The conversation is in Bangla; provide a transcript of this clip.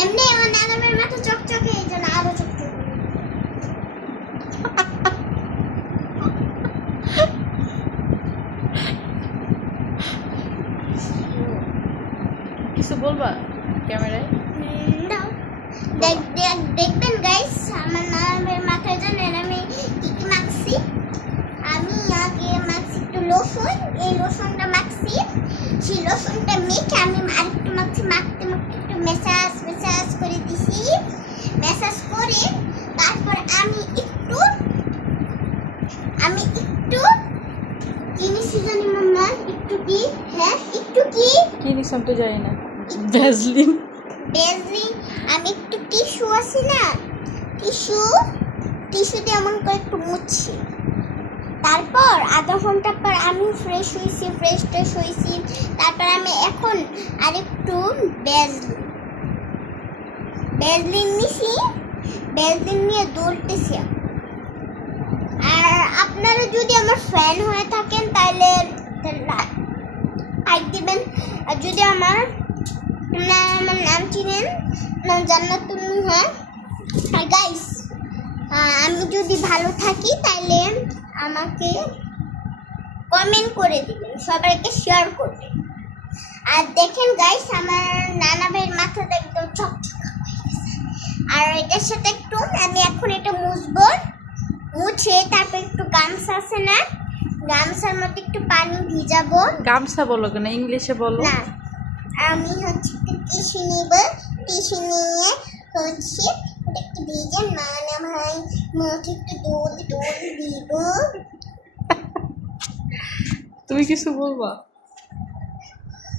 এমনি আমার নানামের মাথা চকচকে, এই জন্য আরো চকচকে। কিছু বলবা ক্যামেরায়? দেখবেন গাইস, আমার নানামের মাথায় জানেন আমি কি কি মাখছি। আমি আগে মাখছি একটু লোশন, এই লোশনটা মাখছি, সেই লোশনটা মেখে আমি আরেকটু মাখছি, মাখতে মাখতে একটু ম্যাসাজ করে দিছি। ম্যাসাজ করে তারপর আমি একটু কি নিছি জানি মাম্মা, একটু কি, হ্যাঁ একটু কি কি নিছাম তো জানি না। ভ্যাসলিন। আমি একটু টিস্যু আছে না, টিস্যু দিয়ে এমন করে একটু মুছছি। তারপর আধা ঘন্টা পর আমি ফ্রেশ হয়েছি। তারপর আমি এখন আরেকটু ব্যাজলিন নিছি, ব্যাজলিন নিয়ে দৌড়তেছি। আর আপনারা যদি আমার ফ্যান হয়ে থাকেন তাহলে লাইক দিবেন। আর যদি আমার নাম চিনেন, নাম জান্নাতুন নুহা। আর গাইস, আমি যদি ভালো থাকি তাহলে আমাকে কমেন্ট করে দিবেন, সবাইকে শেয়ার করবেন। আর দেখেন গাইস, আমার নানা ভাইয়ের মাথাটা একদম চকচকা হয়ে গেছে। আর এটার সাথে একটু আমি এখন এটা মুছে তারপর একটু গামছা আছে না, গামছার মধ্যে একটু পানি ভিজাবো। গামছা বলো কেন, ইংলিশে বলো। না, আমি হচ্ছে একটু টিস্যু নিব, টিস্যু নিয়ে হচ্ছে একটু ভিজে নানা ভাই মুখে একটু দোল দিব। তুমি কিছু বলবা?